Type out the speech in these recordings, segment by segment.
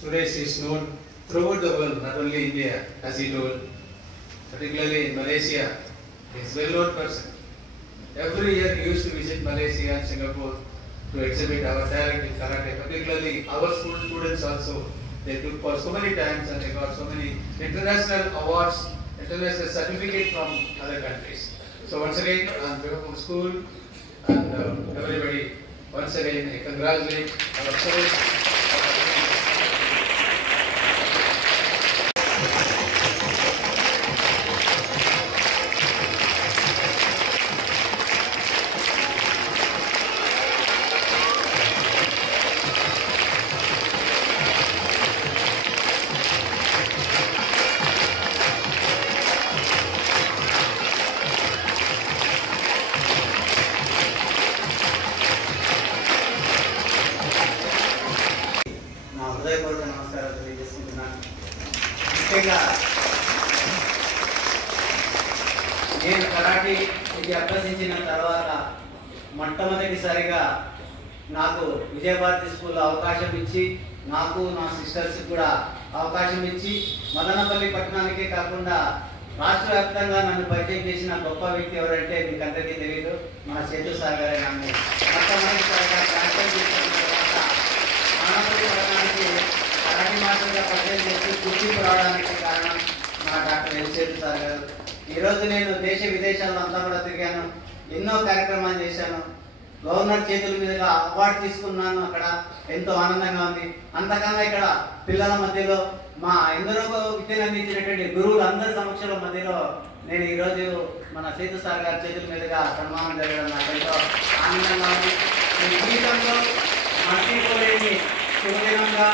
Suresh is known throughout the world, not only India, as he told, particularly in Malaysia. He is a well-known person. Every year he used to visit Malaysia and Singapore to exhibit our talent in karate, particularly our school students also. They took for so many times and they got so many international awards, international certificates from other countries. So once again, on behalf of the school and everybody, once again I congratulate our students. నమస్కారాలు తెలియజేసుకుంటున్నాను. ముఖ్యంగా నేను karate ఇది అభ్యసించిన తర్వాత మొట్టమొదటిసారిగా నాకు విజయభారతి స్కూల్లో అవకాశం ఇచ్చి, నాకు నా సిస్టర్స్కి కూడా అవకాశం ఇచ్చి, మదనపల్లి పట్టణానికే కాకుండా రాష్ట్ర వ్యాప్తంగా నన్ను పరిచయం చేసిన గొప్ప వ్యక్తి ఎవరంటే మీకు అందరికీ తెలియదు, మన సేతు సార్ గారే. నన్ను మొట్టమొదటిసారిగా ట్రాన్స్ఫర్ చేసిన తర్వాత ఆనపల్లి పట్టణానికి కరాటే మాస్టర్గా పరిచయం చేసి గుర్తింపు రావడానికి కారణం మా డాక్టర్ ఎల్ సేతు సార్ గారు. ఈరోజు నేను దేశ విదేశాల్లో అంతా కూడా తిరిగాను, ఎన్నో కార్యక్రమాలు చేశాను. గవర్నర్ చేతుల మీదుగా అవార్డు తీసుకున్నాను, అక్కడ ఎంతో ఆనందంగా ఉంది. అంతకన్నా ఇక్కడ పిల్లల మధ్యలో మా ఎందరో విద్యను అందించినటువంటి గురువులు అందరి సమక్షంలో మధ్యలో నేను ఈరోజు మన సేతు సార్ గారి చేతుల మీదుగా సన్మానం జరగడం నాకు ఎంతో ఆనందంగా ఉంది. ఈ జీవితంలో మర్చిపోలేని శుభదినంగా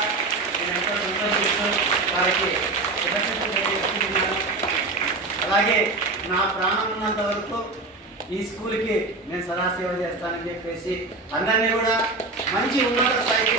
నేను ఎంతో సంతోషిస్తూ వారికి కృతజ్ఞతలు తెలియజేస్తున్నాను. అలాగే నా ప్రాణం ఉన్నంత వరకు ఈ స్కూల్కి నేను సదా సేవ చేస్తానని చెప్పేసి అందరినీ కూడా మంచి ఉన్నత స్థాయికి